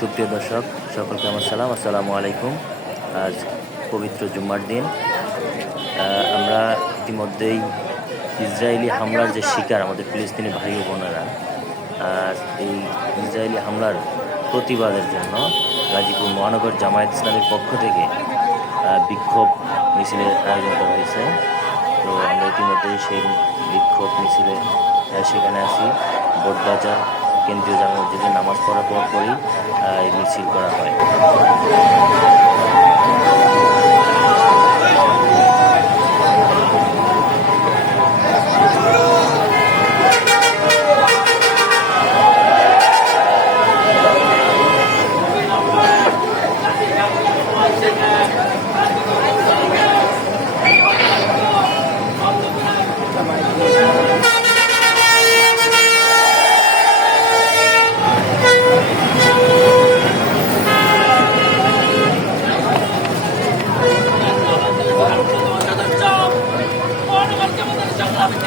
সুপ্রিয় দর্শক, সকলকে আমার সালাম। আসসালামু আলাইকুম। আজ পবিত্র জুম্মার দিন। আমরা ইতিমধ্যেই ইসরায়েলি হামলার যে শিকার আমাদের ফিলিস্তিনি ভাই বোনেরা আর এই ইসরায়েলি হামলার প্রতিবাদের জন্য গাজীপুর মহানগর জামায়াত ইসলামের পক্ষ থেকে বিক্ষোভ মিছিলের আয়োজন করা হয়েছে। তো আমরা ইতিমধ্যেই সেই বিক্ষোভ মিছিলে সেখানে আসি বোটবাজার কেন্দ্রীয় জামা মসজিদে নামাজ পড়ার পর পরই মিছিল করা হয়।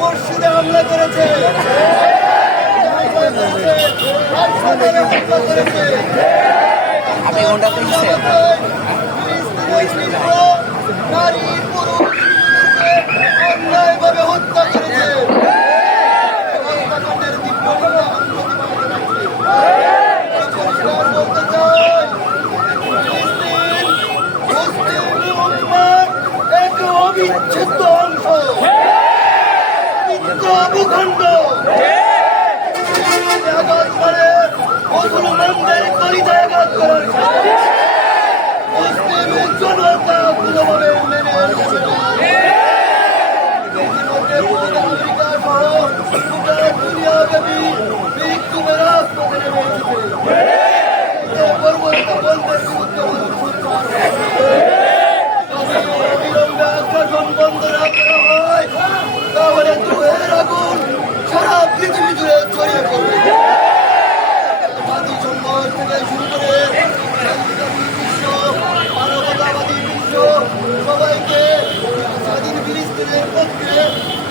মসজিদে হামলা করেছে। আপনি কোনটা পেয়েছেন নারী পুরুষ অন্যায়ভাবে হত্যা করেছে। হত্যাকাণ্ডের তীব্র নিন্দা এবং প্রতিবাদ জানাচ্ছি। পরিষ্কার বলতে চাই, ফিলিস্তিন মুসলিম উম্মার এক অবিচ্ছেদ্য অংশ পবিত্র ভূখণ্ড আঘাত করে মুসলমানদের কলিজায় আঘাত সাথে মুসলিম জনতা কোনোভাবে মেনে নেবে পৃথিবী জুড়ে ছড়িয়ে পড়বে। জাতি সম্পদ থেকে শুরু করে বিশ্ব মানবতাবাদী বিশ্ব সবাইকে স্বাধীন ফিলিস্তিনের পক্ষে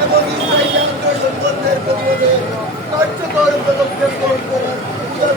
এবং ইসরায়েলি আন্তঃসম্পর্কের প্রতিবাদে কার্যকর পদক্ষেপ গ্রহণ করার উদার